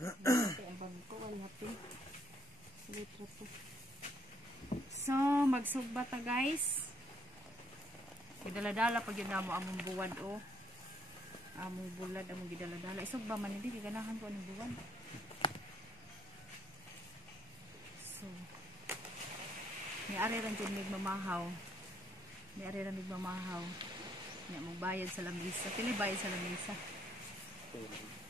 Ang bag ko, wala pin. So, magsugba ta guys. Gidala-dala pag yun na mo among buwan o. Among bulad, among gidala-dala. Isugba man hindi, ganahan ko anong buwan. So, may ari rin dyan nagmamahaw. May ari rin nagmamahaw. May magbayad sa lamisa. Pili bayad sa lamisa.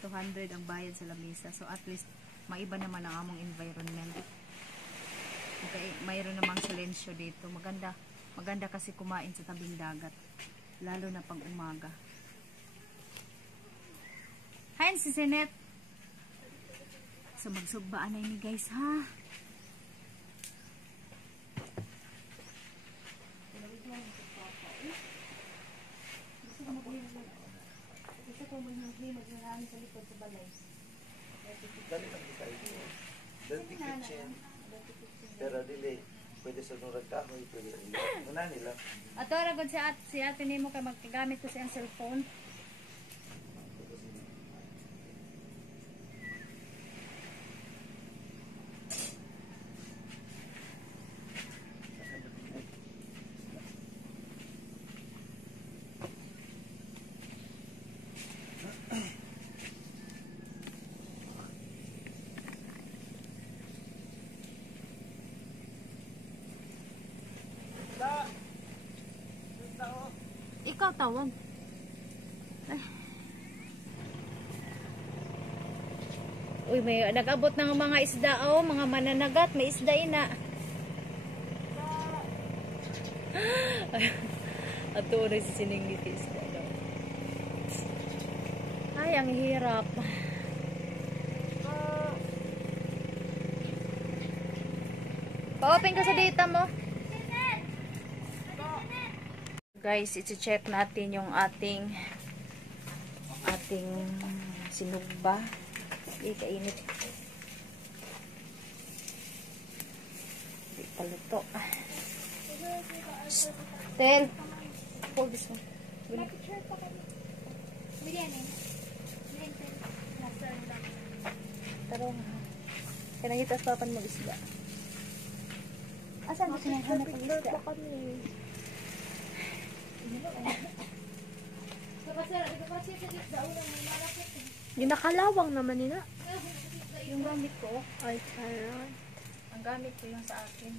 200 ang bayad sa lamisa. So at least maiba naman ang among environment. Okay, mayroon namang silensyo dito. Maganda. Maganda kasi kumain sa tabing dagat. Lalo na pag umaga. Hi, si Sinet. So magsugbaan na ini guys ha. Gusto ko mag-hirami sa likod sa balay. Dali lang kita ito. Dirty kitchen. Pero dili. Pwede sa nurag kahoy. Pwede sa nila. Muna nila. Ato, ragod si ate nimo kay magkagamit ko siyang cellphone. Ikaw tawag. Ay. Uy, may nag-abot ng mga isda oh, mga mananagat, may isda ina. Ato na si siningit isda daw. Ay, ang hirap. Pa-open ka sa data mo. Guys, i-check natin yung ating sinugba. Kainit. Hindi paluto. Tel. Hold this one. Tarong. Kaya nahitas papan mo isda. Asan mo sinahanap ang isda? Ginakalawang naman nila. Yung gamit ko. Ay, charon. Ang gamit ko yung sa akin.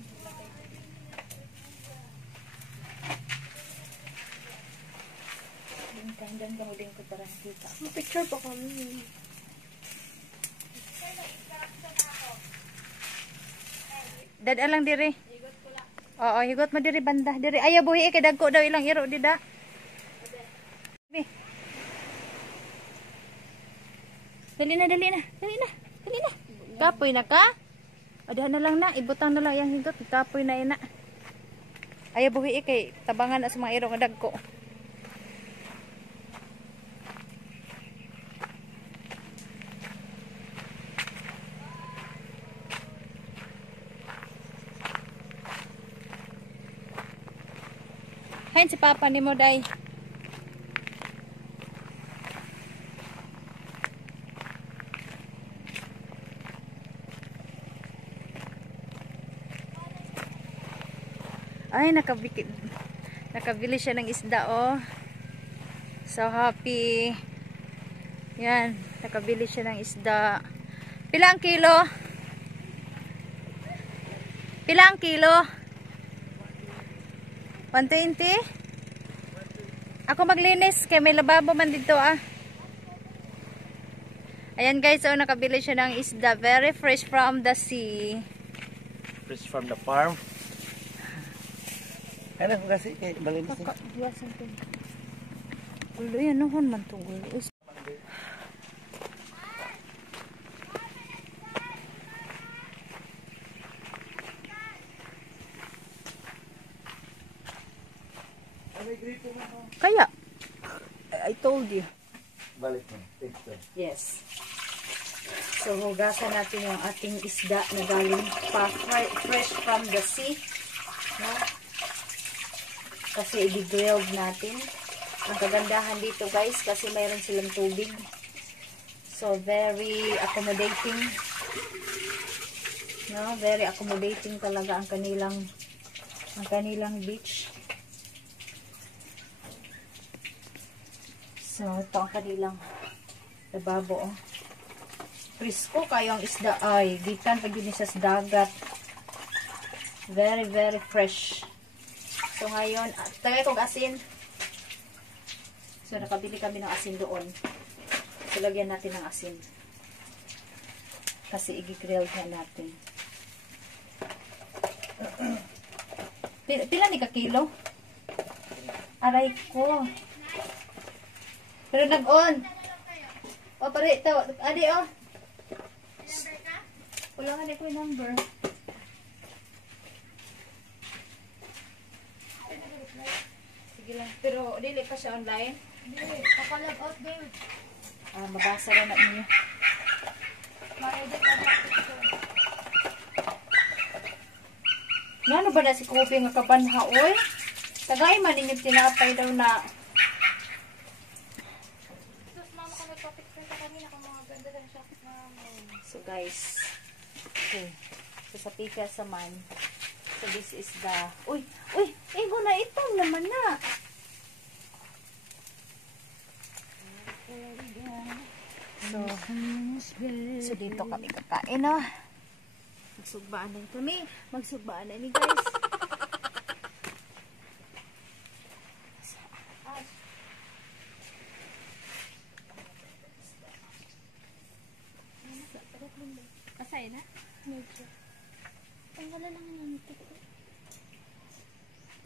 Hintay ka huling ko para kita. Picture pa kami. Dada lang diri. Oo, higot mo diri banda. Diri ayaw buhi kay dagko daw ilang iro dida. Dali na. Kapoy na ka? Adahan na lang na, ibutang na lang yang higot, kapoy na ina. Ayaw buhi kay tabangan na sa mga iro nga dagko. Hain si papa ni mo day. Ay, nakabili siya ng isda, oh. So happy. Yan, nakabili siya ng isda. Pila ang kilo? Pila ang kilo? 120? Ako maglinis, kaya may lababo man dito, ah. Ayan guys, so nakabili siya ng isda. Very fresh from the sea. Fresh from the farm. Ano ko kasi kay malinis niya. Kakakbiyasan ko. Gulo yan, noon man ito gulo. Kaya, I told you. Balik mo. Yes. So, hugasan natin yung ating isda na galing pa fresh from the sea. No? Kasi i-grilled natin. Ang kagandahan dito guys, kasi mayroon silang tubig. So, very accommodating. No, very accommodating talaga ang kanilang beach. So, ito ang kanilang lababo. Oh. Presko kayo ang isda ay gikan pag yun sa dagat. Very, very fresh. So, ngayon, tagay kong asin. So, nakabili kami ng asin doon. So, lagyan natin ng asin. Kasi i-grill na natin. Pila ni ka kilo? Aray ko. Pero nag-on. O, pare, ito. Adi, o. Ulangan ko yung number. Sige lang. Pero, dili pa siya online? Hindi, pakalab out there. Mabasa na niyo. Ma-edit ka ba? Ano ba na si Kobe nga kabanha, oy? Tagay man ninyo tinapay daw na. Sus, mama ko nag-topic sa kanina kung mga ganda ng shop namin. So guys, okay. So sa pika sa man. So this is the, uy, ego na itong naman na. So dito kami kakain, no? Magsugbaan na kami. Magsugbaan na ni guys. Kasay na? Medyo. Ang wala lang ang nito ko.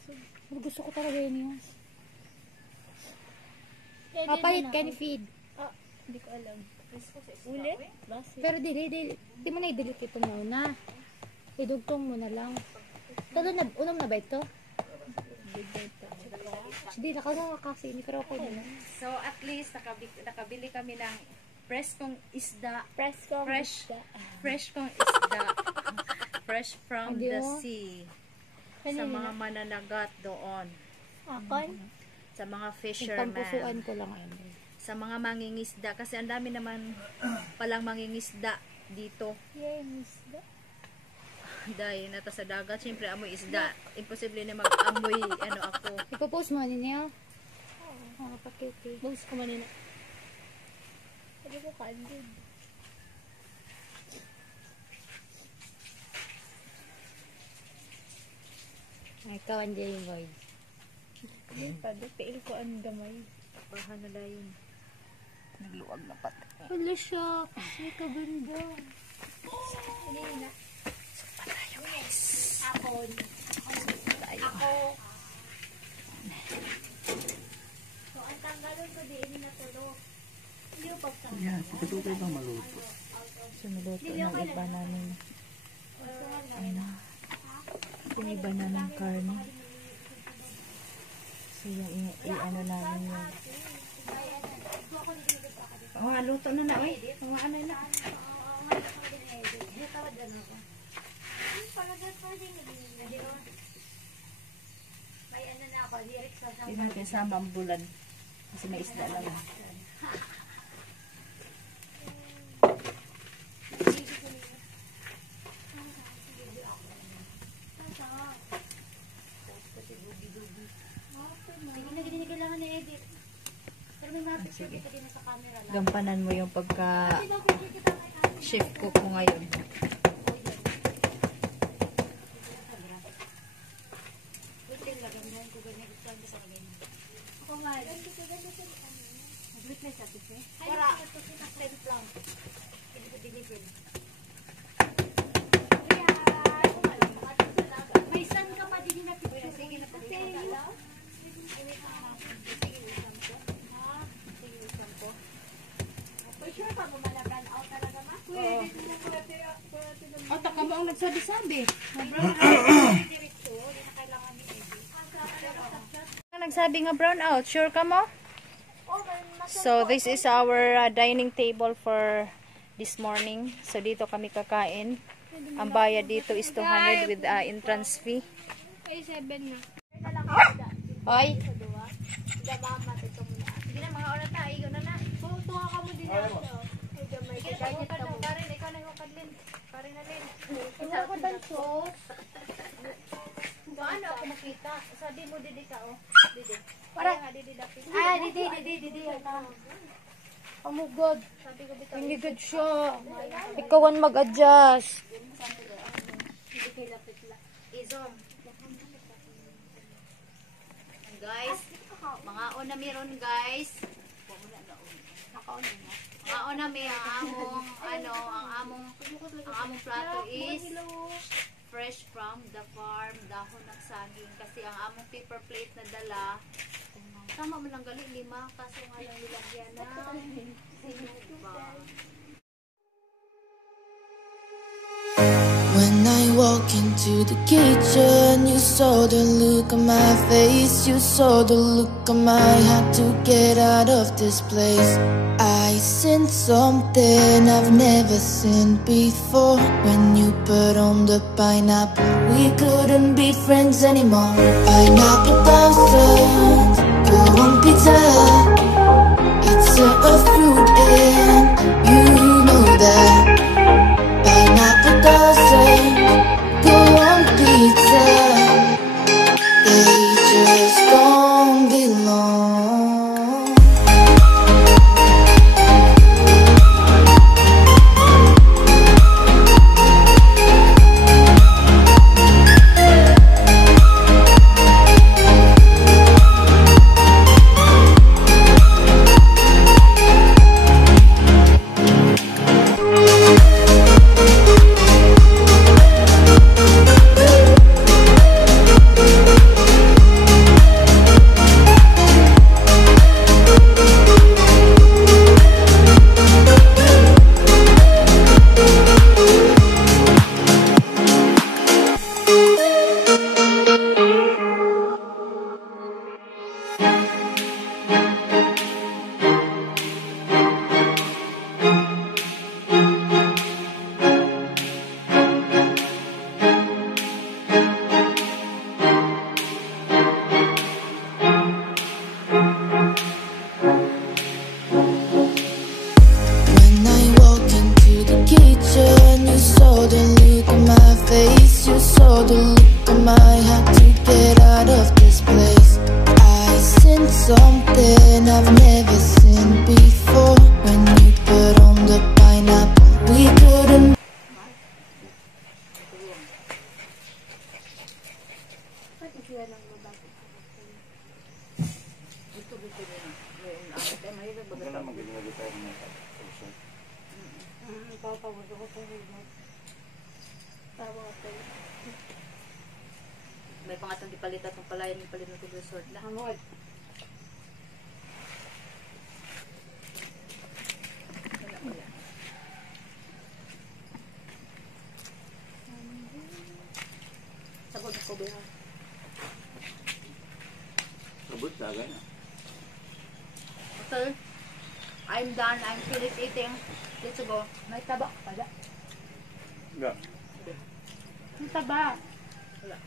So, gusto ko talaga yun. Papayat ka ni feed. Hindi ko alam. Ulit? Pero di mo na i-delete ito muna. Idugtong mo na lang. Unom na ba ito? Hindi, nakagawa kasi. Hindi ko ako na. So at least nakabili kami ng preskong isda. Fresh kong isda. Fresh from the sea. Sa mga mananagat doon. Akon? Sa mga fishermen. Pagpusuan ko lang ayun. Sa mga mangingisda. Kasi ang dami naman palang mangingisda dito. Yay, isda. Dahil nata sa dagat, siyempre amoy isda. Imposible na mag-amoy ako. Ipopost mo niya? Oo. Pakiti. Post ko man nila. Hindi ko ka-andid. Ay, ikaw ang Jane Boy. Pail ko ang gamay. Bahan na dayon. Nagluwag na pat. Hala siya. Kasi kaganda. Hindi na. Patayo guys. Ako. So, ang tanggalon ko di ini natulog. Hindi ko pagtanggal. Yan, pagkatuloy bang maluto? So, niluto ng iba namin. Yung iba namin karne. So, yung i-ano namin yung luto na na, oy. Ano na. Hindi mo kasama ang bulan. Kasi may isda lang. Sige. Gampanan mo yung pagka-chef cook mo ngayon. May sun ka pa din na picture. Sige na sure pa bumalagan out talaga ma? O, taka mo ang nagsabi-sabi. Nagsabi nga brown out. Sure ka mo? So, this is our dining table for this morning. So, dito kami kakain. Ang bayad dito is 200 with entrance fee. Ay, 7 na. Hoy! Sige na mga oras na. Igo na na. Tuwa ka mo din ako. Kanyat ka mo. Karin, ikaw na yung kadlin. Karin na lin. Wala ko bang sauce? Paano ako makita? Sabi mo, Didi ka, oh. Didi. Para. Kaya nga, Didi dapit. Didi. Amugod. Sabi ko, bitaw. Hindi good siya. Ikaw ang mag-adjust. Didi lapit la. Izom. Guys, mga una meron guys. Mga una may ang among ang among plato is fresh from the farm, dahon ng saging kasi ang among paper plate na dala tama mo lang gali 5 kaso nga lang nilagyan ng sinuba. When I walk into the kitchen, you saw the look on my face, you saw the look on my heart to get out of this place. I seen something I've never seen before. When you put on the pineapple, we couldn't be friends anymore. Pineapple thousand, go on pizza. It's a fruit and you know that. Pineapple doesn't go on pizza. They just don't belong. Something I've never seen before. When you put on the pineapple, we couldn't. May pangatang dipalita itong palayan yung palit ng resort na. Sabot ko ba? Sabot sa gana. Okay. I'm done. I'm finished eating. Let's go. May taba pala. Nga. May taba. Wala.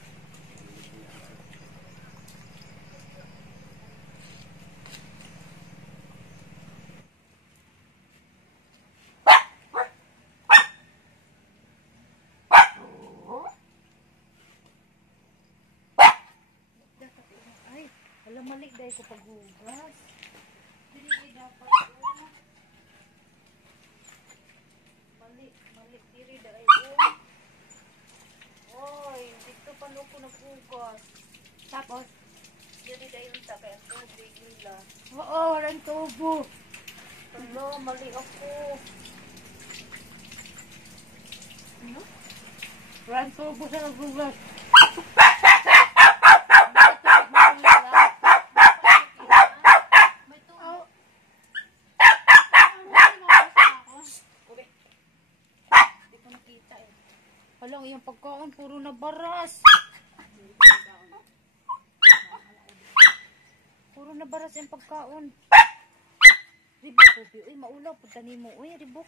Alam, malik dahil ko paghugas. Dili dapat. Malik diri dahil. Oy, dito pa ko naghugas. Tapos, Dili dahil yung sakay ang tubig nila. oo, walang tubo. Hello, mali ako. Ano? Walang tubo sa naghugas. Walang iyong pagkaon, puro na baras. Puro na baras yung pagkaon. Ribok ko, uy, maulaw, pagtani mo. Uy, ribok.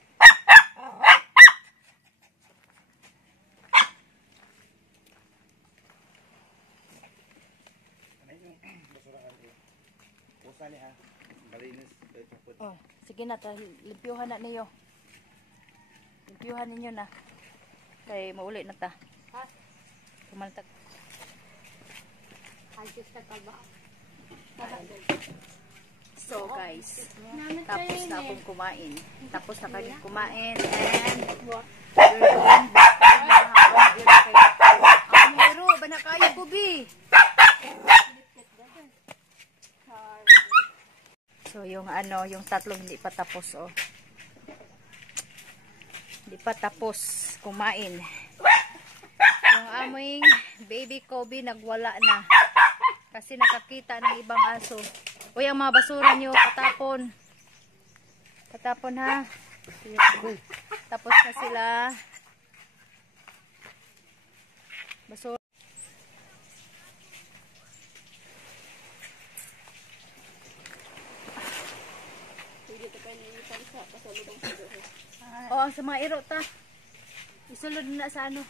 Pusa niya. Malinis. Oh, sige na, limpyuhan na niyo. Limpyuhan ninyo na. Kay mauli na ta. Ha? Kumaltag. Hagis na taba. So guys, tapos na akong kumain. Tapos na kami kumain and we're going back to ang hero, ba na kayo bubi? So yung ano, yung tatlo hindi pa tapos oh. Hindi pa tapos kumain. Yung aming baby Kobe nagwala na. Kasi nakakita ng ibang aso. Uy, ang mga basura nyo, patapon. Patapon ha. Tapos na sila. Basura. Oh, ang sa mga iro ta. Isulod na sa ano.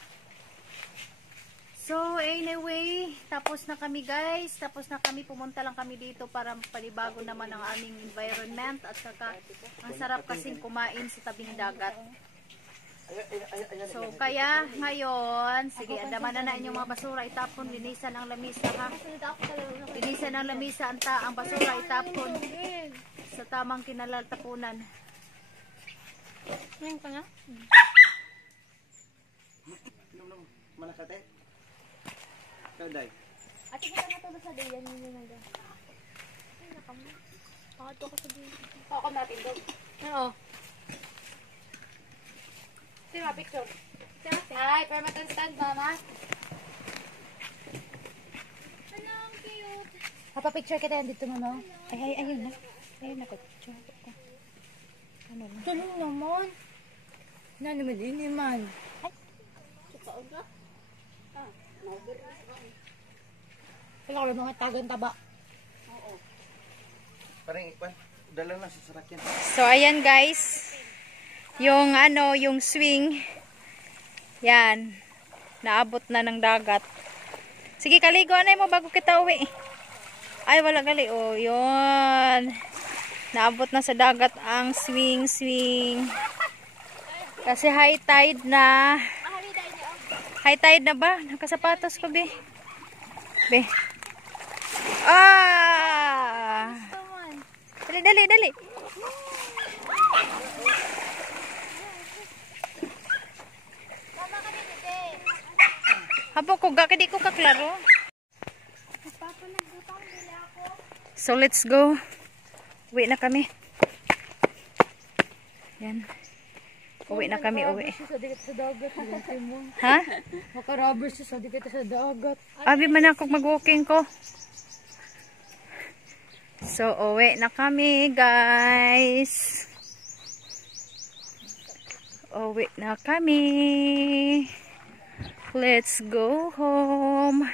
So, anyway, tapos na kami guys. Tapos na kami, pumunta lang kami dito para panibago naman ang aming environment. At saka, ang sarap kasing kumain sa tabing dagat. So, kaya ngayon, sige, andaman na inyong mga basura, itapon, linisan ang lamisa ha. Linisan ang lamisa, ang basura, itapon sa tamang kinalaltapunan. Ngayon ka nga? Manakate? Kauday. Ate, kita na tulad sa dayan ninyo na dyan. Ay, nakamo. Pakato ko sa dayan. Ako natin daw. Oo. Sino picture? Hi, permanent stand, mama. Ano, ang cute. Papa-picture kita yan dito, mama. Ay, ayun na. Ayun na, picture. Ano na? Tulong naman. Na naman, ini man. Ay. Wala ko mga tagang taba. Parang ikwan, dala na sa sarakyan. So, ayan guys. Yung ano, yung swing. Yan. Naabot na ng dagat. Sige, kaligo na mo bago kita uwi. Ay, wala gali. Oh, yun. Naabot na sa dagat ang swing. Kasi high tide na. High tide na ba? Nakasapatos ko, be. Be. Ah! Dali. Habang ko di ko kaklaro. So let's go. Uwi na kami. Yan. Uwi na kami, uwi. Ha? Makarubber siya sa dikit sa dagat. Abi man ako mag-walking ko. So, uwi na kami, guys. Uwi na kami. Let's go home.